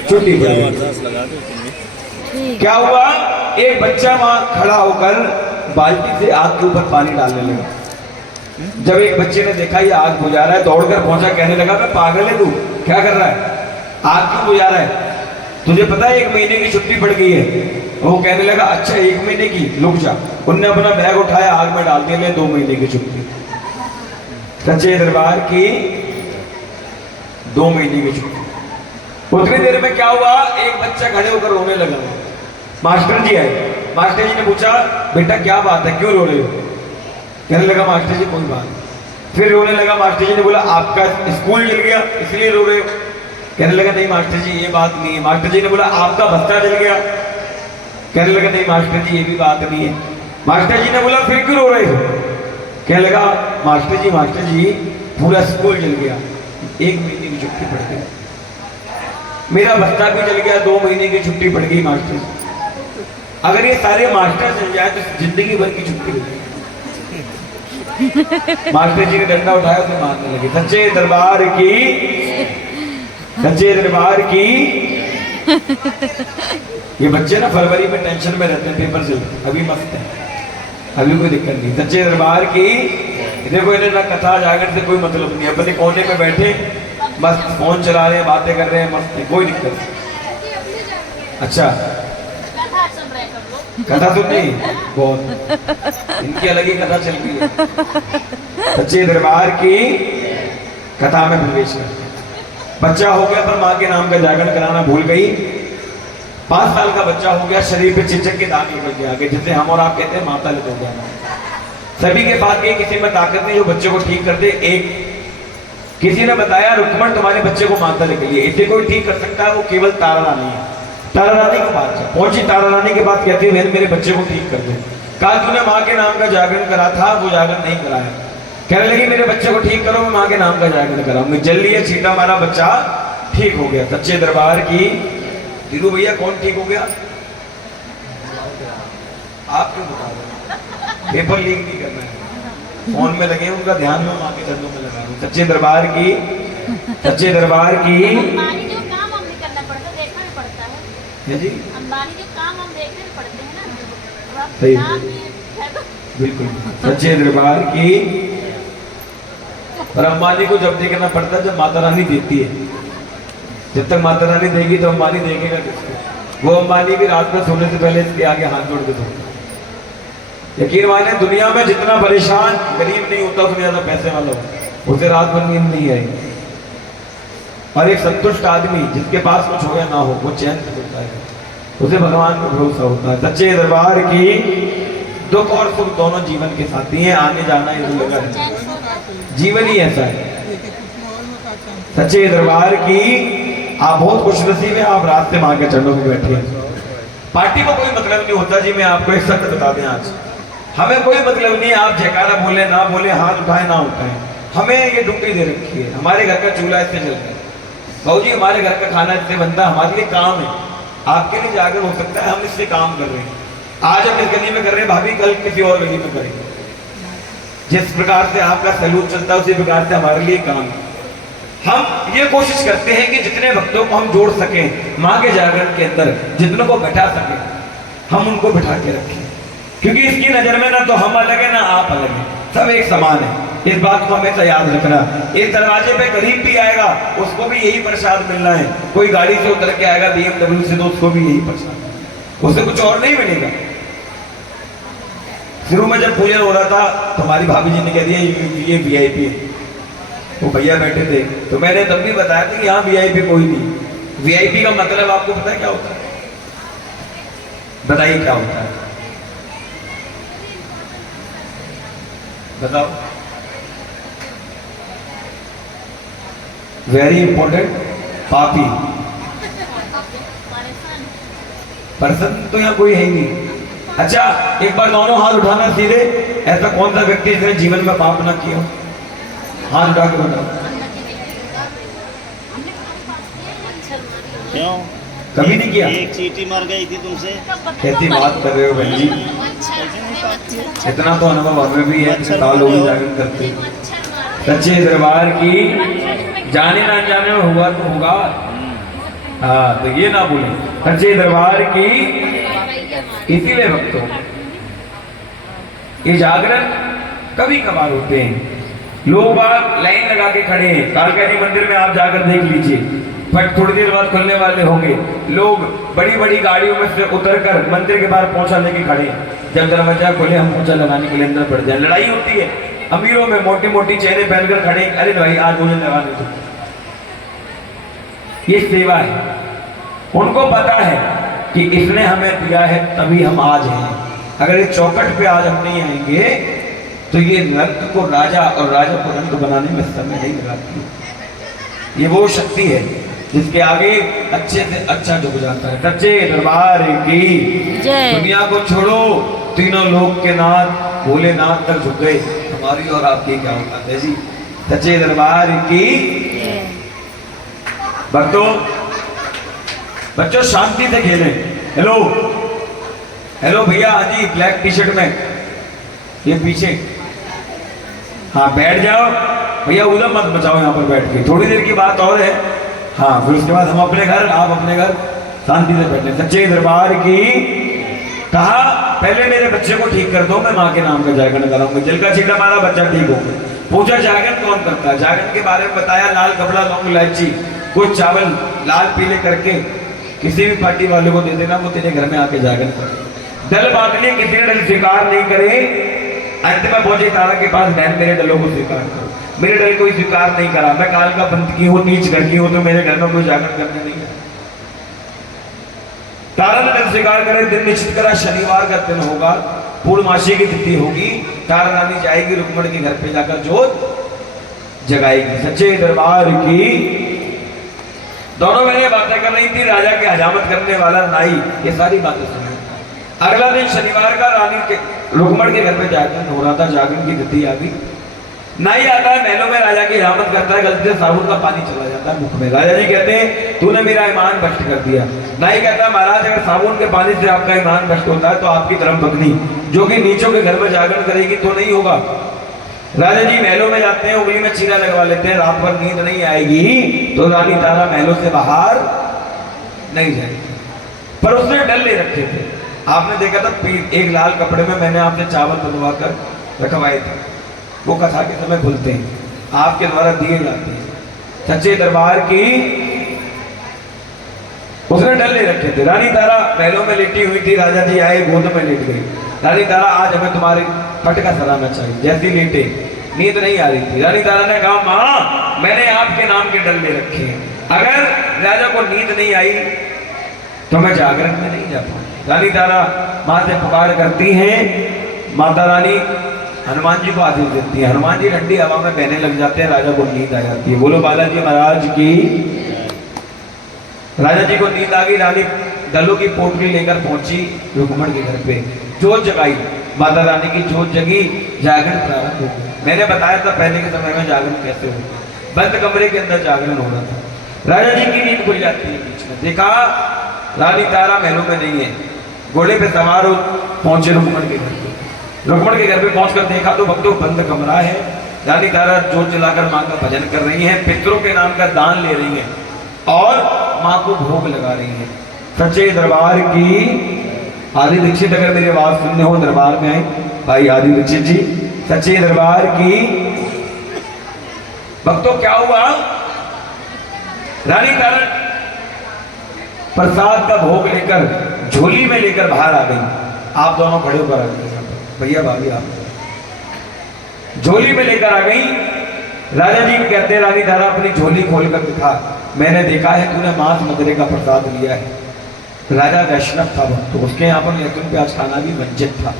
छुट्टी पड़ गई। क्या हुआ, एक बच्चा वहां खड़ा होकर बाल्टी से आग के ऊपर पानी डालने लगा। जब एक बच्चे ने देखा ये आग बुझा रहा है, दौड़कर पहुंचा, कहने लगा मैं पागल है, तू क्या कर रहा है, आग क्यों बुझा रहा है, तुझे पता है 1 महीने की छुट्टी पड़ गई है। वो कहने लगा अच्छा 1 महीने की, रुक जा। उनने अपना बैग उठाया, आग में डाल दिया, ले 2 महीने की छुट्टी। सच्चे दरबार की 2 महीने की छुट्टी। उतनी देर में क्या हुआ, एक बच्चा खड़े होकर रोने लगा। मास्टर जी आए, मास्टर जी ने पूछा बेटा क्या बात है, क्यों रो रहे हो। कहने लगा मास्टर जी कोई बात। फिर रोने लगा। मास्टर जी ने बोला आपका स्कूल जल गया इसलिए रो रहे हो। कहने लगा नहीं मास्टर जी ये बात नहीं है। मास्टर जी ने बोला आपका बस्ता जल गया। कहने लगा नहीं मास्टर जी ये भी बात नहीं है। मास्टर जी ने बोला फिर क्यों रो रहे हो। कहने लगा मास्टर जी पूरा स्कूल जल गया, 1 महीने की छुट्टी पड़ गई, मेरा बस्ता भी जल गया, 2 महीने की छुट्टी पड़ गई मास्टर जी। अगर ये सारे मास्टर जल जाए तो जिंदगी भर की छुट्टी हो गई। मास्टर जी ने डंडा उठाया, उसे मारने लगे। सच्चे दरबार की ये बच्चे ना फरवरी में टेंशन में रहते हैं, पेपर से अभी मस्त है, अभी कोई दिक्कत नहीं। सच्चे दरबार की देखो, इन्हें ना कथा जागरण से कोई मतलब नहीं, अपने कोने में बैठे मस्त फोन चला रहे हैं, बातें कर रहे हैं, मस्त, कोई दिक्कत नहीं। अच्छा कथा सुननी बहुत, इनकी अलग ही कथा चल रही है। सच्चे दरबार की कथा में प्रवेश करते। बच्चा हो गया पर माँ के नाम का जागरण कराना भूल गई। 5 साल का बच्चा हो गया, शरीर पे चिचक के दाग निकल के आगे, जिसे हम और आप कहते हैं माता ले गया। सभी के पास ये किसी में ताकत नहीं जो बच्चे को ठीक कर दे। एक किसी ने बताया रुक्मण तुम्हारे बच्चे को माता लेके लिए, इसे कोई ठीक कर सकता है वो केवल तारा रानी है। तारा रानी के पास पहुंची, तारा रानी के पास कहती है मेरे बच्चे को ठीक कर दे। कहा तूने माँ के नाम का जागरण करा था, वो जागरण नहीं कराया। कहने लगी मेरे बच्चे को ठीक करो, मैं माँ के नाम का जागरण कराऊंगी। जल लिया छीटा मारा, बच्चा ठीक हो गया। सच्चे दरबार की धीरू भैया कौन ठीक हो गया, आप क्यों बता रहे, पेपर लीक नहीं करना है, फोन में लगे उनका ध्यान में माँ के चरणों में लगा रहा हूँ। सच्चे दरबार की जी अंबानी जो काम हम देखने पड़ते हैं ना, सही बिल्कुल। सच्चे दरबार की और अंबानी को जब देखना पड़ता है जब माता रानी देती है। जब तक माता रानी देगी तो अंबानी देखेगा किसको। वो अंबानी भी रात में सोने से पहले इसके आगे हाथ जोड़ के सोता। यकीन माने दुनिया में जितना परेशान गरीब नहीं होता उतने ज्यादा पैसे वाला होता, उसे रात भर नींद नहीं आएगी। और एक संतुष्ट आदमी जिसके पास कुछ हो या ना हो वो चैन से सोता है, उसे भगवान पर भरोसा होता है। सच्चे दरबार की दुख और सुख दोनों जीवन के साथी हैं, आने जाना ये लगा है, जीवन ही ऐसा है। सच्चे दरबार की आप बहुत खुशनसीब हैं, आप रात से मां के चरणों में बैठे हैं। पार्टी को कोई मतलब नहीं होता जी, मैं आपको एक सत्य बता दें आज, हमें कोई मतलब नहीं है आप जयकारा बोले ना बोले, हाथ उठाए ना उठाए, हमें ये ड्यूटी दे रखी है। हमारे घर का चूल्हा इससे जलता है, भाऊ जी हमारे घर का खाना इससे बनता है, हमारे लिए काम है। आपके लिए जागरण हो सकता है, हम इससे काम कर रहे हैं। आज हम इस गली में कर रहे हैं, भाभी कल किसी और गली में करेंगे। जिस प्रकार से आपका सैलूट चलता है उसी प्रकार से हमारे लिए काम है। हम ये कोशिश करते हैं कि जितने भक्तों को हम जोड़ सकें माँ के जागरण के अंदर, जितनों को बैठा सकें हम उनको बैठा के रखें, क्योंकि इसकी नजर में ना तो हम अलग है ना आप अलग है, सब एक समान है। इस बात को हमेशा याद रखना। इस दरवाजे पे गरीब भी आएगा उसको भी यही प्रसाद मिलना है, कोई गाड़ी से उतर के आएगा BMW से तो उसको भी यही प्रसाद, उसे कुछ और नहीं मिलेगा। शुरू में जब पूजन हो रहा था तो हमारी भाभी जी ने कह दिया ये VIP है, वो भैया बैठे थे तो मैंने तब भी बताया था कि यहाँ VIP कोई नहीं। VIP का मतलब आपको पता है क्या होता है, बताइए क्या होता है, बताओ। वेरी इंपॉर्टेंट, पापी पर्सन तो यहाँ कोई है ही नहीं। अच्छा एक बार दोनों हाथ उठाना सीधे, ऐसा कौन सा व्यक्ति जिसने जीवन में पाप ना किया, हाथ उठा के बताओ। क्यों कभी नहीं किया? एक चींटी मर गई थी तुमसे। कैसी बात कर रहे हो बहन जी, इतना तो अनुभव हमें भी है, साल हो गए जागरण करते। सच्चे दरबार की जाने ना जाने में हुआ तो होगा, हाँ, तो ये ना भूलें, सच्चे दरबार की। इसीलिए भक्तों ये जागरण कभी कभार होते हैं, लोग बाग लाइन लगा के खड़े हैं। कालका जी मंदिर में आप जाकर देख लीजिए, बट थोड़ी देर बाद खुलने वाले होंगे। लोग बड़ी बड़ी गाड़ियों में से उतरकर मंदिर के बाहर पोंछा लेके खड़े हैं। जब दरवाजा खोले हम पोंछा लगाने के लिए अंदर बढ़ जाए। लड़ाई होती है, अमीरों में मोटी मोटी चेहरे पहनकर खड़े, अरे भाई आज मुझे लगाने दो। ये सेवा है। उनको पता है कि इसने हमें दिया है तभी हम आज हैं। अगर इस चौखट पे आज हम नहीं आएंगे तो ये रंग को राजा और राजा को रंग बनाने में समय नहीं लगाती। ये वो शक्ति है जिसके आगे अच्छे से अच्छा झुक जाता है। सच्चे दरबार की दुनिया को छोड़ो, तीनों लोग के नाथ भोलेनाथ तक झुक गए, हमारी और आपकी क्या औकात है जी। सच्चे दरबार की। भक्तों बच्चों शांति से खेलें। हेलो हेलो भैया, हाँ जी ब्लैक टी शर्ट में, ये पीछे, हाँ बैठ जाओ भैया, उधर मत बचाओ, यहाँ पर बैठ के थोड़ी देर की बात और है। हाँ फिर उसके बाद हम अपने घर, आप अपने घर, शांति से बैठने। सच्चे दरबार की। कहा पहले मेरे बच्चे को ठीक कर दो, मैं माँ के नाम का जागरण कराऊंगा। जल का छीटा मारा, बच्चा ठीक हो गया। पूछा जागरण कौन करता है, जागरण के बारे में बताया, लाल कपड़ा, लौंग, इलायची, कुछ चावल लाल पीले करके किसी भी पार्टी वाले को दे देना, वो तेरे घर में आके जागरण करे। दल बांटने किसी ने दल स्वीकार नहीं करे, अंत में पहुंचे तारा के पास, बहन मेरे दलों को स्वीकार करो। मेरे दल कोई स्वीकार नहीं करा, मैं काल का पंथ की हूँ, नीच घर की हूँ, तो मेरे घर में कोई जागरण करने नहीं है। तारा ने दल स्वीकार करे, दिन निश्चित करा, शनिवार का दिन होगा, पूर्णमासी की तिथि होगी। तारा रानी जाएगी रुक्मणी के घर पे जाकर जोत जगाएगी। सच्चे दरबार की। दोनों बहनें बातें कर रही थी, राजा के हजामत करने वाला नाई ये सारी बातें सुन। अगला दिन शनिवार का रानी के रुक्मण के घर पे जागरण हो रहा था, जागरण की तिथि आ गई। नाई आता है महलों में, राजा की हजामत करता है, गलती से साबुन का पानी चला जाता है मुख में। राजा जी कहते हैं तूने मेरा ईमान भ्रष्ट कर दिया। नाई कहता है महाराज अगर साबुन के पानी से आपका ईमान भ्रष्ट होता है तो आपकी धर्म पत्नी जो कि नीचों के घर में जागरण करेगी तो नहीं होगा। राजा जी महलों में जाते हैं, उंगली में चीरा लगवा लेते हैं, रात भर नींद नहीं आएगी तो रानी तारा महलों से बाहर नहीं जाएगी। पर उसने डर ले रखे थे। आपने देखा था एक लाल कपड़े में मैंने आपसे चावल बनवा कर रखवाए थे, वो कथा के समय खुलते हैं, आपके द्वारा दिए जाते हैं। सच्चे दरबार की। उसने डर ले रखे थे। रानी तारा महलों में लेटी हुई थी, राजा जी आए, गोद में लेट गई। रानी तारा आज हमें तुम्हारे पट का सराहना चाहिए। जैसी लेटे, नींद नहीं आ रही थी। रानी तारा ने कहा माँ मैंने आपके नाम के डर ले रखे हैं, अगर राजा को नींद नहीं आई तो मैं जागरण में नहीं जा पाऊंगी। रानी तारा माँ से पुकार करती हैं, माता रानी हनुमान जी को आदेश देती है। हनुमान जी ठंडी हवा में बहने लग जाते हैं, राजा को नींद आ जाती है। बोलो बालाजी महाराज की। राजा जी को नींद आ गई, रानी दलों की पोटली लेकर पहुंची रुक्मण के घर पे, जोत जगाई। माता रानी की जोत जगी, जागरण प्रारंभ हो गया। मैंने बताया था पहले के समय में जागरण कैसे होगा, बंद कमरे के अंदर जागरण हो रहा था। राजा जी की नींद खुल जाती है बीच में, देखा रानी तारा महलों में नहीं है, घोड़े पे सवार हो पहुंचे रुक्मण के घर पे। रुक्मण के घर पे पहुंचकर देखा तो भक्तों बंद कमरा है। रानी तारा जोत जलाकर माँ का भजन कर रही हैं, पितरों के नाम का दान ले रही हैं और माँ को भोग लगा रही हैं। सच्चे दरबार की। आदि दीक्षित अगर मेरी आवाज सुनने हो दरबार में आए, भाई आदि दीक्षित जी। सच्चे दरबार की। भक्तों क्या हुआ, रानी तारा प्रसाद का भोग लेकर झोली में लेकर बाहर आ गई। आप दोनों खड़े होकर आ गए, भैया भाभी आप झोली में लेकर आ गई। राजा जी कहते हैं रानी तारा अपनी झोली खोलकर दिखा, मैंने देखा है तूने मांस मदरे का प्रसाद लिया है। राजा वैष्णव था तो उसके यहाँ पर लेकिन प्याज खाना भी वंचित था,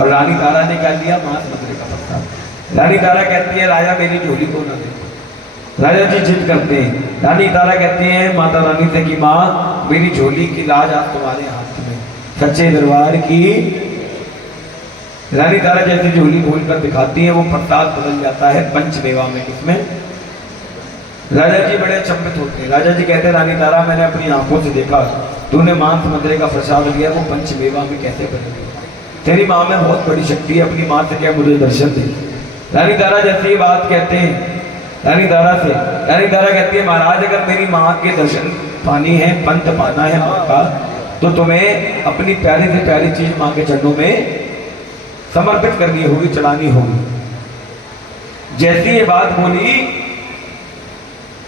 और रानी तारा ने क्या लिया, मांस मदरे का प्रसाद। रानी तारा कहती है राजा मेरी झोली को ना दे। राजा जी जिद करते हैं। रानी तारा कहते हैं माता रानी से कि माँ मेरी झोली की लाज आज तुम्हारे हाथ में। सच्चे दरबार की। रानी तारा जैसे झोली खोलकर दिखाती है, वो प्रसाद बदल जाता है पंचमेवा में। इसमें राजा जी बड़े अचंभित होते हैं। राजा जी कहते हैं रानी तारा मैंने अपनी आंखों से देखा, तूने मांस मदरे का प्रसाद लिया, वो पंचमेवा में कैसे बदल गया। तेरी माँ में बहुत बड़ी शक्ति है, अपनी माँ से क्या मुझे दर्शन दे। रानी तारा जैसे ये बात कहते हैं रानी तारा से, रानी तारा कहती है महाराज अगर मेरी माँ के दर्शन पानी है, पंथ पाना है माँ का, तो तुम्हें अपनी प्यारी से प्यारी चीज माँ के चरणों में समर्पित करनी होगी, चढ़ानी होगी। जैसी ये बात बोली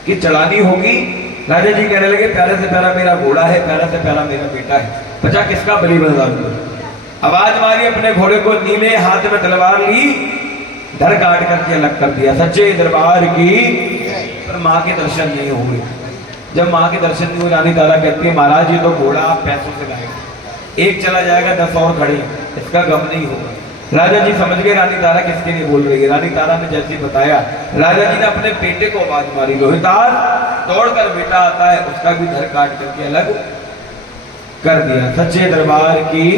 कि चढ़ानी होगी, राजा जी कहने लगे प्यारे से प्यारा मेरा घोड़ा है, प्यारा से प्यारा मेरा बेटा है, बचा किसका बलि बलिदान। आवाज मारी, अपने घोड़े को नीले, हाथ में तलवार ली, धड़ काट करके अलग कर दिया। सच्चे दरबार की, पर माँ के दर्शन नहीं हुए। जब माँ के दर्शन नहीं हुए, रानी तारा कहती है महाराज ये तो घोड़ा आप पैसों से लाएगा, एक चला जाएगा 10 और खड़े, इसका गम नहीं होगा। राजा जी समझ गए रानी तारा किसके लिए बोल रही है। रानी तारा ने जैसे बताया, राजा जी ने अपने बेटे को आवाज मारी, लोहितास दौड़कर बेटा आता है, उसका भी धड़ काट करके अलग कर दिया। सच्चे दरबार की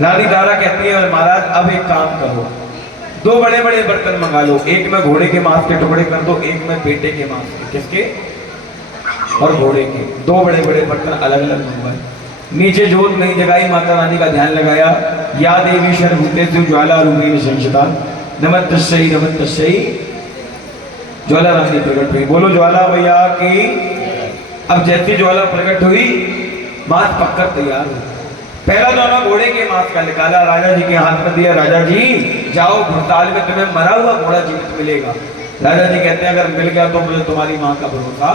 रानी तारा कहती है महाराज अब एक काम करो, 2 बड़े बड़े बर्तन मंगा लो, एक में घोड़े के मांस के टुकड़े कर दो, एक में बेटे के मांस के, किसके और घोड़े के, 2 बड़े बड़े बर्तन अलग अलग मंगवाए। नीचे जोत नहीं जगाई, माता रानी का ध्यान लगाया, या देवी शर्भूतेषु ज्वाला रूपेण संस्थिता नमस्तस्यै नमस्तस्यै, ज्वाला रानी प्रकट हुई। बोलो ज्वाला भैया की। अब जैसी ज्वाला प्रकट हुई, मांस पककर तैयार हुआ। पहला दोनों घोड़े के मांस का निकाला, राजा जी के हाथ में दिया, राजा जी जाओ घुड़साल में तुम्हें मरा हुआ घोड़ा जीवित मिलेगा। राजा जी कहते हैं अगर मिल गया तो मुझे तुम्हारी मां का भरोसा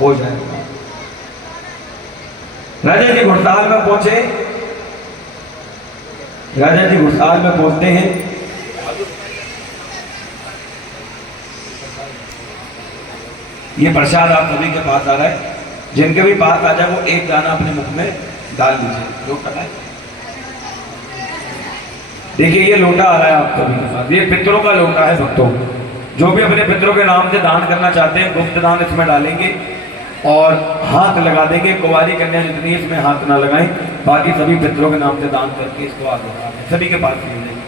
हो जाएगा। राजा जी घुड़साल में पहुंचे, राजा जी घुड़साल में पहुंचते हैं, ये प्रसाद आप सभी के पास आ रहा है, जिनके भी पास आ जाए वो एक दाना अपने मुख में डाल दीजिए, जो करना है। देखिए ये लोटा आ रहा है आप सभी के पास, ये पितरों का लोटा है भक्तों। जो भी अपने पितरों के नाम से दान करना चाहते हैं, गुप्त दान इसमें डालेंगे और हाथ लगा देंगे। कुंवारी कन्या जितनी इसमें हाथ ना लगाएं, बाकी सभी पितरों के नाम से दान करके इसको आगे बढ़ाएं, सभी के पास ले जाएंगे।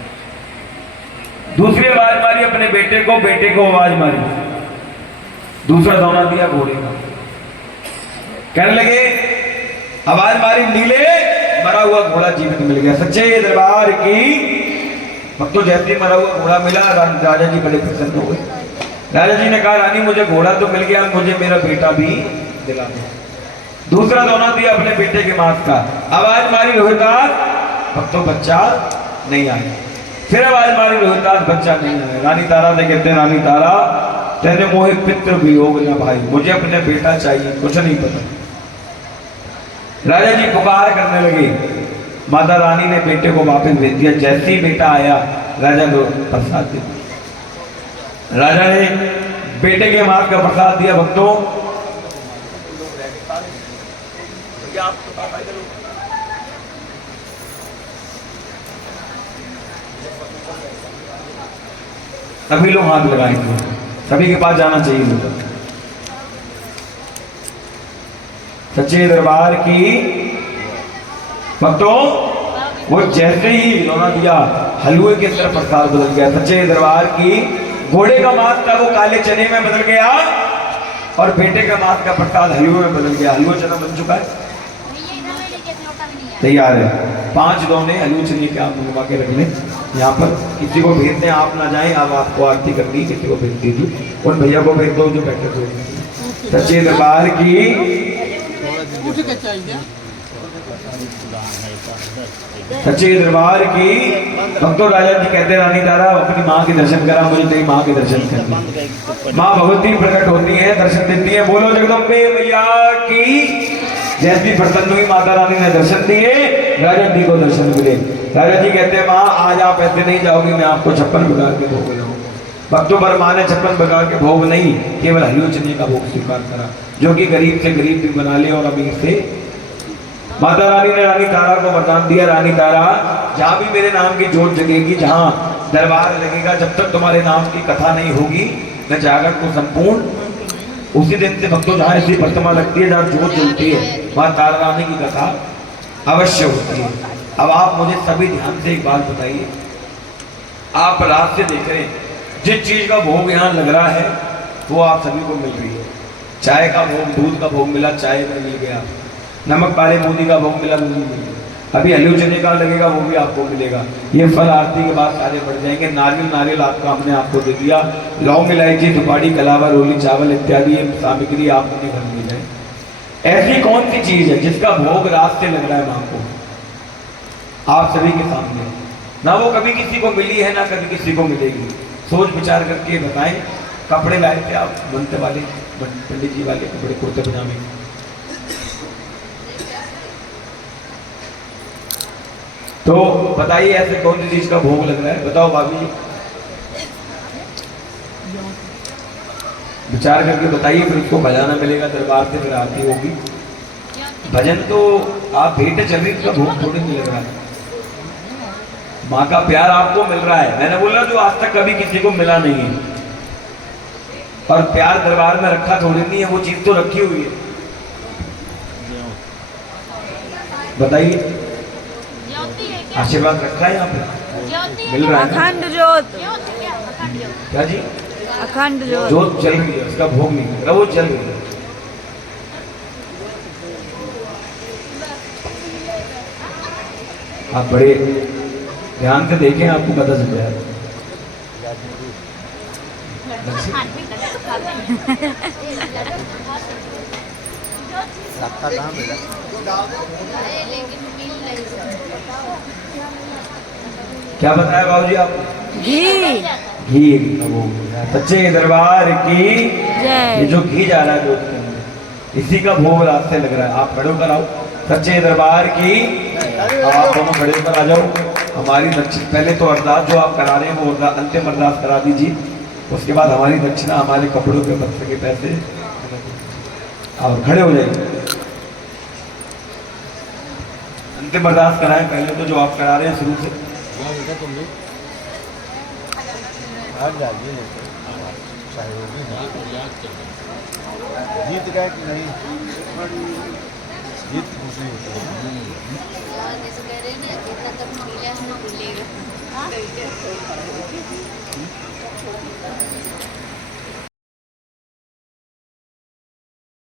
दूसरी आवाज मारी अपने बेटे को आवाज मारी, दूसरा दौना दिया घोड़े का। कहने लगे आवाज मारी, नीले मरा हुआ घोड़ा जीवित मिल गया। सच्चे दरबार की भक्तों, जैसे मरा हुआ घोड़ा मिला, राजा जी बड़े प्रसन्न हो गए। राजा जी ने कहा रानी मुझे घोड़ा तो मिल गया, मुझे मेरा बेटा भी दिला दो। दूसरा दौना दिया अपने बेटे के मांस का। आवाज मारी लोहितास, भक्तों बच्चा नहीं आया। फिर आवाज मारी लोहितास, बच्चा नहीं आया। रानी तारा से कहते हैं रानी तारा तेरे मोहे पितृ वियोग न भाई, मुझे अपने बेटा चाहिए, कुछ नहीं पता। राजा जी पुकार करने लगे, माता रानी ने बेटे को वापस भेज दिया। जैसे ही बेटा आया, राजा को प्रसाद दिया। राजा ने बेटे के मांस का प्रसाद दिया। भक्तों सभी लोग हाथ लगाएंगे, सभी के पास जाना चाहिए। सच्चे दरबार की भक्तों, वो जैसे ही लोना दिया, हलवे के तरफ प्रसाद बदल गया। सच्चे दरबार की घोड़े का मांस था वो काले चने में बदल गया और बेटे का मांस का प्रसाद हलवे में बदल गया। हलवा चना बन चुका है, तैयार है। 5 दोने हलवे चने के आप मंगवा के रख लें। यहाँ पर किसी को भेज दें, आप ना जाएं, अब आपको आरती करनी, किसी को भेज दीजिए, उन भैया को भेज दो जो बैठे थे। सच्चे दरबार की सच्चे दरबार की भक्तों, राजा जी कहते हैं रानी तारा अपनी माँ के दर्शन करा, मुझे तेरी माँ के दर्शन करना। माँ भगवती प्रकट होती है, दर्शन देती है। बोलो जगदम्बे मैया की। जैसी प्रसन्न हुई माता रानी ने दर्शन दिए, राजा जी को दर्शन मिले। राजा जी कहते हैं माँ आज आप ऐसे नहीं जाओगी, मैं आपको 56 प्रकार के भोग लाऊंगा। भक्तों पर माँ ने 56 प्रकार के भोग नहीं, केवल हलवे चने का भोग स्वीकार करा, जो कि गरीब से गरीब भी बना ले और अमीर से। माता रानी ने रानी तारा को वरदान दिया, रानी तारा जहाँ भी मेरे नाम की जोत जगेगी, जहाँ दरबार लगेगा, जब तक तुम्हारे नाम की कथा नहीं होगी, मैं जागर को संपूर्ण उसी दिन से भक्तों जहाँ ऐसी प्रतिमा लगती है, जहाँ जोत जलती है, वहाँ तारा रानी की कथा अवश्य होती है। अब आप मुझे सभी ध्यान से एक बात बताइए, आप रात से देख रहे हैं जिस चीज का भोग यहाँ लग रहा है वो आप सभी को मिल रही है। चाय का भोग, दूध का भोग मिला, चाय में मिल गया। नमक पाले बूंदी का भोग मिला, दूध मिल गया। अभी हल्लू चने का लगेगा, वो भी आपको मिलेगा। ये फल आरती के बाद सारे बढ़ जाएंगे। नारियल आपका हमने आपको दे दिया। लौंग, इलायची, सुपारी, कलावा, रोली, चावल इत्यादि ये सामग्री आप अपने घर में जाए। ऐसी कौन सी चीज है जिसका भोग रात से लग रहा है मां को, आप सभी के सामने? ना वो कभी किसी को मिली है, ना कभी किसी को मिलेगी। सोच विचार करके बताएं। कपड़े लाए थे आप बनते वाले, पंडित जी वाले कपड़े, कुर्ते पजामे? तो बताइए ऐसे कौन सी चीज का भोग लग रहा है? बताओ भाभी जी, विचार करके बताइए। फिर उसको बजाना मिलेगा दरबार से, फिर आरती होगी। भजन तो आप भेंट चल रही, उसका भोग थोड़ी नहीं लग रहा है। माँ का प्यार आपको मिल रहा है। मैंने बोला जो आज तक कभी किसी को मिला नहीं है। और प्यार दरबार में रखा थोड़ी नहीं है, वो चीज तो रखी हुई है। बताइए, ज्योति है क्या? आशीर्वाद रखा है यहाँ पे, ज्योति है मिल रहा है ना? अखंड ज्योत, ज्योति क्या? अखंड ज्योति। क्या जी? अखंड ज्योत। जोत जल रही है, उसका भोग नहीं लग रहा, वो जल रही है। आप बड़े ध्यान से देखें, आपको पता चल जाएगा। क्या बताया बाबूजी आपको? घी। घी, वो सच्चे दरबार की जय। ये जो घी जा रहा है जोत के अंदर, इसी का भोग रात से लग रहा है। आप खड़े होकर आओ, सच्चे दरबार की। अब आप दोनों खड़े होकर आ जाओ। हमारी दक्षिण, पहले तो अरदास जो आप करा रहे हैं वो अंतिम अरदास करा दीजिए। उसके बाद हमारी दक्षिणा, हमारे कपड़ों के बस्ते के पैसे, और खड़े हो जाइए। अंतिम अरदास कराएं पहले तो, जो आप करा रहे हैं शुरू से। जीत गए कि नहीं? जीत कुछ नहीं होती। जैसे कह रहे हैं ना, जितना कभी मिला है ना भूलेगा। हाँ?